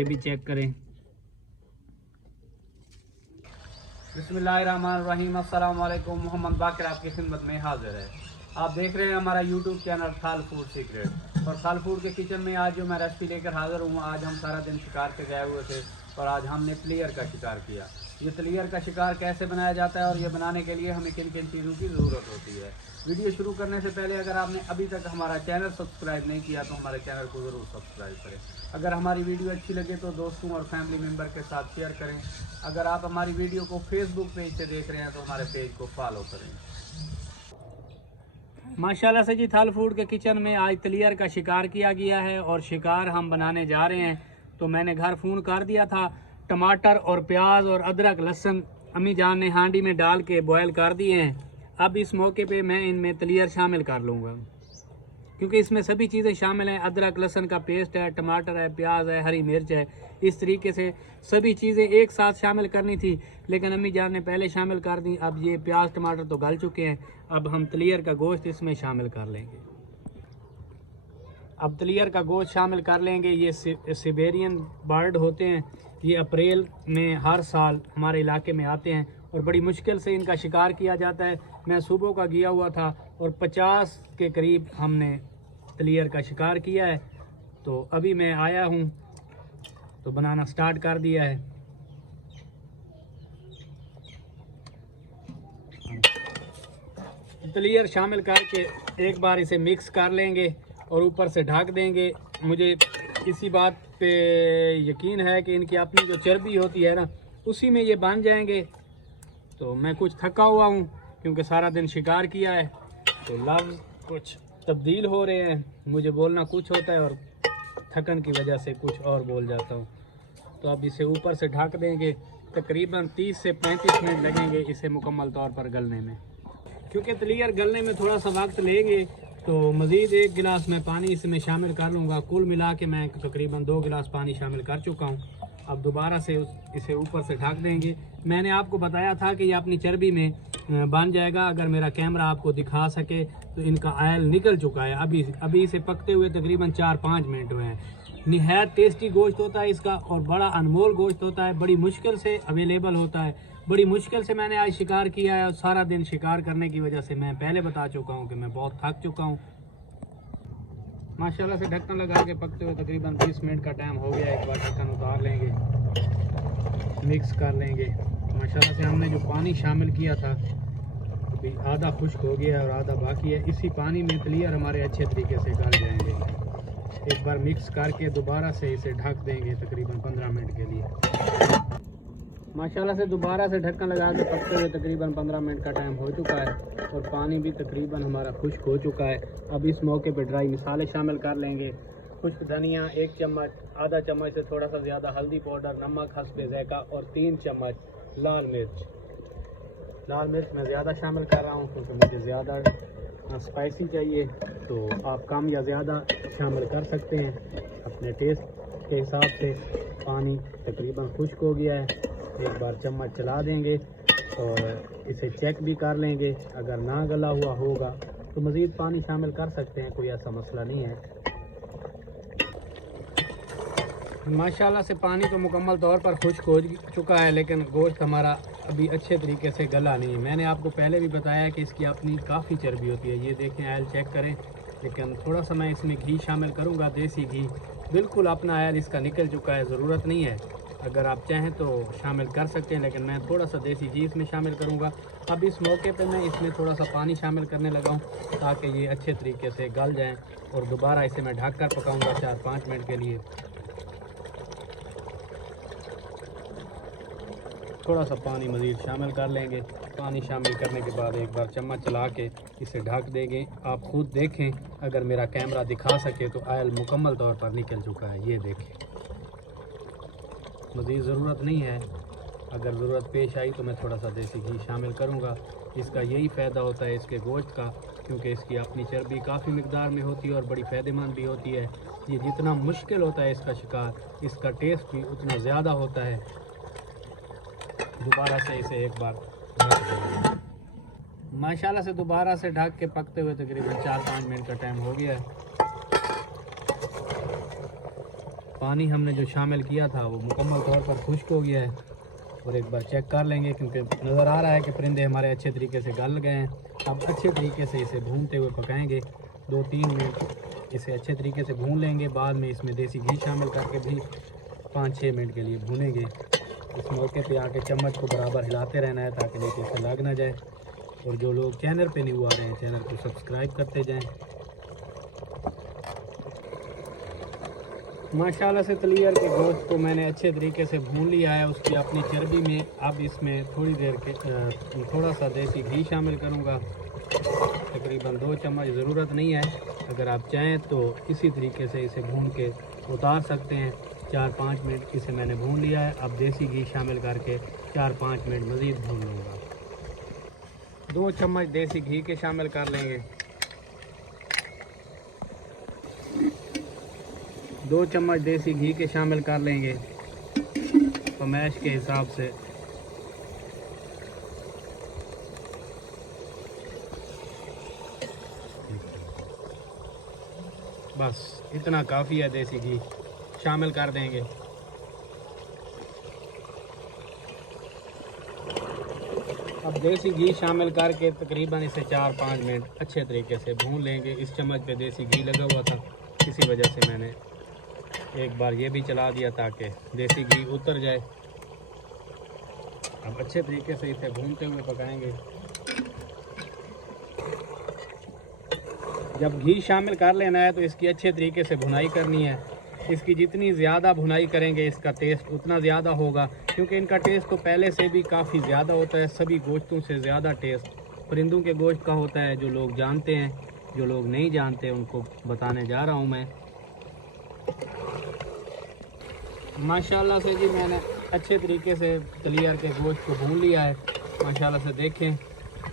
ये भी चेक करें। बिस्मिल्लाहिर्रहमानिर्रहीम, अस्सलाम वालेकुम। मोहम्मद बाकिर आपकी खिदमत में हाजिर है। आप देख रहे हैं हमारा यूट्यूब चैनल थाल फूड सीक्रेट। और थाल फूड के किचन में आज जो मैं रेसिपी लेकर हाजिर हूँ, आज हम सारा दिन शिकार पे गए हुए थे और आज हमने तलियर का शिकार किया। ये तलियर का शिकार कैसे बनाया जाता है और ये बनाने के लिए हमें किन किन चीज़ों की ज़रूरत होती है। वीडियो शुरू करने से पहले अगर आपने अभी तक हमारा चैनल सब्सक्राइब नहीं किया तो हमारे चैनल को ज़रूर सब्सक्राइब करें। अगर हमारी वीडियो अच्छी लगे तो दोस्तों और फैमिली मेम्बर के साथ शेयर करें। अगर आप हमारी वीडियो को फेसबुक पेज से देख रहे हैं तो हमारे पेज को फॉलो करें। माशाल्लाह से जी, थाल फूड के किचन में आज तलियर का शिकार किया गया है और शिकार हम बनाने जा रहे हैं। तो मैंने घर फ़ोन कर दिया था। टमाटर और प्याज और अदरक लहसुन अम्मी जान ने हांडी में डाल के बॉयल कर दिए हैं। अब इस मौके पे मैं इनमें तलियर शामिल कर लूँगा, क्योंकि इसमें सभी चीज़ें शामिल हैं। अदरक लहसुन का पेस्ट है, टमाटर है, प्याज है, हरी मिर्च है। इस तरीके से सभी चीज़ें एक साथ शामिल करनी थी, लेकिन अम्मी जान ने पहले शामिल कर दी। अब ये प्याज टमाटर तो गल चुके हैं। अब हम तलियर का गोश्त इसमें शामिल कर लेंगे। अब तलियर का गोश्त शामिल कर लेंगे। ये सिबेरियन बर्ड होते हैं। ये अप्रैल में हर साल हमारे इलाके में आते हैं और बड़ी मुश्किल से इनका शिकार किया जाता है। मैं सुबह का गया हुआ था और 50 के करीब हमने तलियर का शिकार किया है। तो अभी मैं आया हूँ तो बनाना स्टार्ट कर दिया है। तलियर शामिल करके एक बार इसे मिक्स कर लेंगे और ऊपर से ढक देंगे। मुझे इसी बात पे यकीन है कि इनकी अपनी जो चर्बी होती है ना, उसी में ये बन जाएंगे। तो मैं कुछ थका हुआ हूँ क्योंकि सारा दिन शिकार किया है, तो लफ्ज़ कुछ तब्दील हो रहे हैं। मुझे बोलना कुछ होता है और थकन की वजह से कुछ और बोल जाता हूँ। तो अब इसे ऊपर से ढक देंगे। तकरीबन 30 से 35 मिनट लगेंगे इसे मुकम्मल तौर पर गलने में। क्योंकि तलियर गलने में थोड़ा सा वक्त लेंगे, तो मज़ीद 1 गिलास मैं पानी इसमें शामिल कर लूँगा। कुल मिला के मैं तकरीबन 2 गिलास पानी शामिल कर चुका हूँ। अब दोबारा से इसे ऊपर से ढक देंगे। मैंने आपको बताया था कि ये अपनी चर्बी में बन जाएगा। अगर मेरा कैमरा आपको दिखा सके तो इनका आयल निकल चुका है। अभी इसे पकते हुए तकरीबन 4-5 मिनट हुए हैं। निहायत टेस्टी गोश्त होता है इसका और बड़ा अनमोल गोश्त होता है। बड़ी मुश्किल से अवेलेबल होता है। बड़ी मुश्किल से मैंने आज शिकार किया है और सारा दिन शिकार करने की वजह से मैं पहले बता चुका हूँ कि मैं बहुत थक चुका हूँ। माशाल्लाह से ढक्कन लगा के पकते हुए तकरीबन 20 मिनट का टाइम हो गया। एक बार ढक्कन उतार लेंगे, मिक्स कर लेंगे। माशाल्लाह से हमने जो पानी शामिल किया था अभी आधा खुश्क हो गया है और आधा बाकी है। इसी पानी में तलियर हमारे अच्छे तरीके से गल जाएंगे। एक बार मिक्स करके दोबारा से इसे ढक देंगे तकरीबन 15 मिनट के लिए। माशाल्लाह से दोबारा से ढक्कन लगा के पकते हुए तकरीबन 15 मिनट का टाइम हो चुका है और पानी भी तकरीबन हमारा खुश्क हो चुका है। अब इस मौके पे ड्राई मसाले शामिल कर लेंगे। खुश्क धनिया 1 चम्मच, आधा चम्मच से थोड़ा सा ज़्यादा हल्दी पाउडर, नमक हस्बे ज़ायका और 3 चम्मच लाल मिर्च। लाल मिर्च मैं ज़्यादा शामिल कर रहा हूँ क्योंकि मुझे ज़्यादा स्पाइसी चाहिए, तो आप कम या ज़्यादा शामिल कर सकते हैं अपने टेस्ट के हिसाब से। पानी तकरीबन खुश्क हो गया है। एक बार चम्मच चला देंगे और इसे चेक भी कर लेंगे। अगर ना गला हुआ होगा तो मज़ीद पानी शामिल कर सकते हैं, कोई ऐसा मसला नहीं है। माशाल्लाह से पानी तो मुकम्मल तौर पर खुश्क हो चुका है, लेकिन गोश्त हमारा अभी अच्छे तरीके से गला नहीं है। मैंने आपको पहले भी बताया कि इसकी अपनी काफ़ी चर्बी होती है। ये देखें, आयल चेक करें। लेकिन थोड़ा सा मैं इसमें घी शामिल करूँगा, देसी घी। बिल्कुल अपना आयल इसका निकल चुका है, ज़रूरत नहीं है। अगर आप चाहें तो शामिल कर सकते हैं, लेकिन मैं थोड़ा सा देसी घी इसमें शामिल करूँगा। अब इस मौके पे मैं इसमें थोड़ा सा पानी शामिल करने लगा हूँ ताकि ये अच्छे तरीके से गल जाएं और दोबारा इसे मैं ढक कर पकाऊँगा 4-5 मिनट के लिए। थोड़ा सा पानी मज़ीद शामिल कर लेंगे। पानी शामिल करने के बाद एक बार चम्मच चला के इसे ढक देंगे। आप खुद देखें, अगर मेरा कैमरा दिखा सके तो आयल मुकम्मल तौर पर निकल चुका है। ये देखें, मज़ीद ज़रूरत नहीं है। अगर ज़रूरत पेश आई तो मैं थोड़ा सा देसी घी शामिल करूँगा। इसका यही फ़ायदा होता है इसके गोश्त का, क्योंकि इसकी अपनी चर्बी काफ़ी मिकदार में होती है और बड़ी फ़ायदेमंद भी होती है। ये जितना मुश्किल होता है इसका शिकार, इसका टेस्ट भी उतना ज़्यादा होता है। दोबारा से इसे एक बार ढक देंगे। माशाल्लाह से दोबारा से ढक के पकते हुए तकरीबन 4-5 मिनट का टाइम हो गया है। पानी हमने जो शामिल किया था वो मुकम्मल तौर पर खुश्क हो गया है। और एक बार चेक कर लेंगे क्योंकि नज़र आ रहा है कि परिंदे हमारे अच्छे तरीके से गल गए हैं। अब अच्छे तरीके से इसे भूनते हुए पकाएंगे, 2-3 मिनट इसे अच्छे तरीके से भून लेंगे। बाद में इसमें देसी घी शामिल करके भी 5-6 मिनट के लिए भूनेंगे। इस मौके पे आके चम्मच को बराबर हिलाते रहना है ताकि नीचे से लग ना जाए। और जो लोग चैनल पे न्यू आ रहे हैं चैनल को सब्सक्राइब करते जाएं। माशाल्लाह से तलियर के गोश्त को मैंने अच्छे तरीके से भून लिया है उसकी अपनी चर्बी में। अब इसमें थोड़ी देर के थोड़ा सा देसी घी शामिल करूँगा, तकरीबन 2 चम्मच, ज़रूरत नहीं है। अगर आप चाहें तो इसी तरीके से इसे भून के उतार सकते हैं। 4-5 मिनट इसे मैंने भून लिया है। अब देसी घी शामिल करके 4-5 मिनट मज़ीद भून लूँगा। 2 चम्मच देसी घी के शामिल कर लेंगे, 2 चम्मच देसी घी के शामिल कर लेंगे फरमाइश के हिसाब से। बस इतना काफ़ी है, देसी घी शामिल कर देंगे। अब देसी घी शामिल करके तकरीबन इसे 4-5 मिनट अच्छे तरीके से भून लेंगे। इस चम्मच पे देसी घी लगा हुआ था, इसी वजह से मैंने एक बार ये भी चला दिया ताकि देसी घी उतर जाए। अब अच्छे तरीके से इसे भूनते हुए पकाएंगे। जब घी शामिल कर लेना है तो इसकी अच्छे तरीके से भुनाई करनी है। इसकी जितनी ज़्यादा भुनाई करेंगे इसका टेस्ट उतना ज़्यादा होगा, क्योंकि इनका टेस्ट तो पहले से भी काफ़ी ज़्यादा होता है। सभी गोश्तों से ज़्यादा टेस्ट परिंदों के गोश्त का होता है। जो लोग जानते हैं, जो लोग नहीं जानते उनको बताने जा रहा हूँ मैं। माशाल्लाह से जी मैंने अच्छे तरीके से तलियर के गोश्त को भून लिया है। माशाल्लाह से देखें,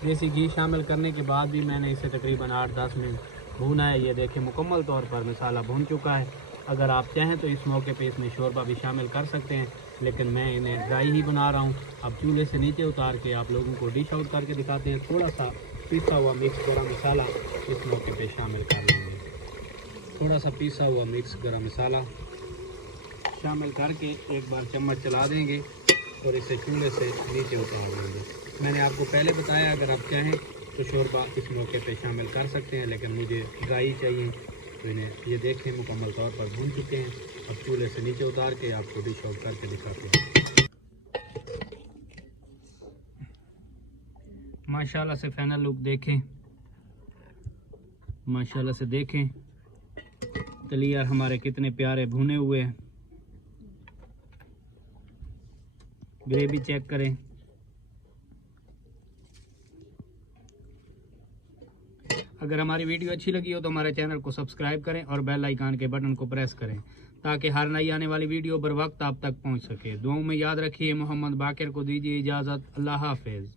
देसी घी शामिल करने के बाद भी मैंने इसे तकरीबन 8-10 मिनट भूना है। ये देखें मुकम्मल तौर पर मसाला भून चुका है। अगर आप चाहें तो इस मौके पे इसमें शोरबा भी शामिल कर सकते हैं, लेकिन मैं इन्हें ड्राई ही बना रहा हूँ। अब चूल्हे से नीचे उतार के आप लोगों को डिश आउट करके दिखाते हैं। थोड़ा सा पिसा हुआ मिक्स गरम मसाला इस मौके पे शामिल कर लेंगे। थोड़ा सा पिसा हुआ मिक्स गरम मसाला शामिल करके एक बार चम्मच चला देंगे और इसे चूल्हे से नीचे उतार देंगे। मैंने आपको पहले बताया अगर आप चाहें तो शोरबा इस मौके पे शामिल कर सकते हैं, लेकिन मुझे ड्राई चाहिए। तो इन्हें ये देखें मुकम्मल तौर पर भून चुके हैं। अब चूल्हे से नीचे उतार के आपको डिश आउट करके दिखाते हैं। माशाल्लाह से फाइनल लुक देखें, माशाल्लाह से देखें तलियर हमारे कितने प्यारे भुने हुए हैं। ग्रेवी चेक करें। अगर हमारी वीडियो अच्छी लगी हो तो हमारे चैनल को सब्सक्राइब करें और बेल आइकन के बटन को प्रेस करें ताकि हर नई आने वाली वीडियो बर वक्त आप तक पहुंच सके। दुआओं में याद रखिए। मोहम्मद बाकिर को दीजिए इजाज़त। अल्लाह हाफिज़।